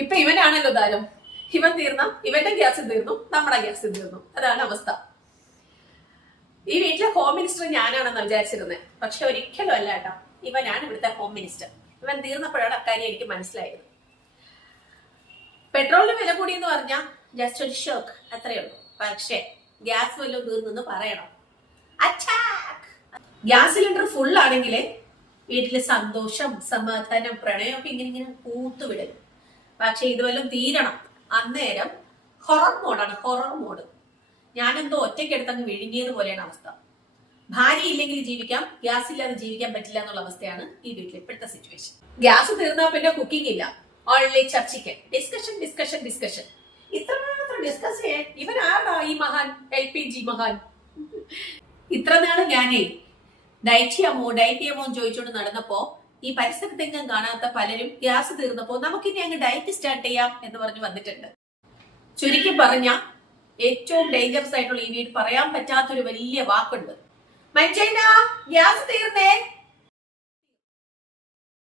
ഇപ്പൊ ഇവനാണല്ലോ താരം. ഇവൻ തീർന്ന ഇവന്റെ ഗ്യാസ് തീർന്നു, നമ്മുടെ ഗ്യാസ് തീർന്നു. അതാണ് അവസ്ഥ. ഈ വീട്ടിലെ ഹോം മിനിസ്റ്റർ ഞാനാണെന്ന് വിചാരിച്ചിരുന്നത്, പക്ഷെ ഒരിക്കലും അല്ല കേട്ടോ. ഇവനാണ് ഇവിടുത്തെ ഹോം മിനിസ്റ്റർ. ഇവൻ തീർന്നപ്പോഴാണ് അക്കാര്യം എനിക്ക് മനസ്സിലായത്. പെട്രോളിന് വില കൂടി എന്ന് പറഞ്ഞാൽ ജസ്റ്റ് ഒരു ഷോക്ക്, അത്രയേ ഉള്ളൂ. പക്ഷെ ഗ്യാസ് വല്ലതും തീർന്നെന്ന് പറയണം. അറ്റാക്ക്! ഗ്യാസ് സിലിണ്ടർ ഫുൾ ആണെങ്കിൽ വീട്ടില് സന്തോഷം, സമാധാനം, പ്രണയമൊക്കെ ഇങ്ങനെ പൂത്തുവിടും. പക്ഷെ ഇതുവല്ലം തീരണം, അന്നേരം ഹൊറർ മോഡാണ്, ഹൊറർ മോഡ്. ഞാനെന്തോ ഒറ്റയ്ക്കെടുത്തങ്ങ് വിഴുങ്ങിയത് പോലെയാണ് അവസ്ഥ. ഭാര്യ ഇല്ലെങ്കിൽ ജീവിക്കാം, ഗ്യാസ് ഇല്ലാതെ ജീവിക്കാൻ പറ്റില്ല എന്നുള്ള അവസ്ഥയാണ് ഈ വീട്ടിൽ ഇപ്പോഴത്തെ സിറ്റുവേഷൻ. ഗ്യാസ് തീർന്നാൽ പിന്നെ കുക്കിംഗ് ഇല്ല, ഓൺലി ചർച്ചയ്ക്ക് ഡിസ്കഷൻ ഡിസ്കഷൻ ഡിസ്കഷൻ. ഇത്രമാത്രം ഡിസ്കസ് ചെയ്യാൻ ഇവൻ ആരാ ഈ മഹാൻ LPG മഹാൻ? ഇത്ര നാള് ഞാനേ ഡയറ്റ് ചെയ്യാമോ ചോദിച്ചോണ്ട് നടന്നപ്പോ ഈ പരിസരത്തെങ്ങും കാണാത്ത പലരും ഗ്യാസ് തീർന്നപ്പോ നമുക്കിനി അങ്ങ് ഡയറ്റ് സ്റ്റാർട്ട് ചെയ്യാം എന്ന് പറഞ്ഞു വന്നിട്ടുണ്ട്. ചുരുക്കി പറഞ്ഞ ഏറ്റവും ഡേഞ്ചറസ് ആയിട്ടുള്ള ഈ വീട് പറയാൻ പറ്റാത്തൊരു വലിയ വാക്കുണ്ട്. മഞ്ചൈന ഗ്യാസ്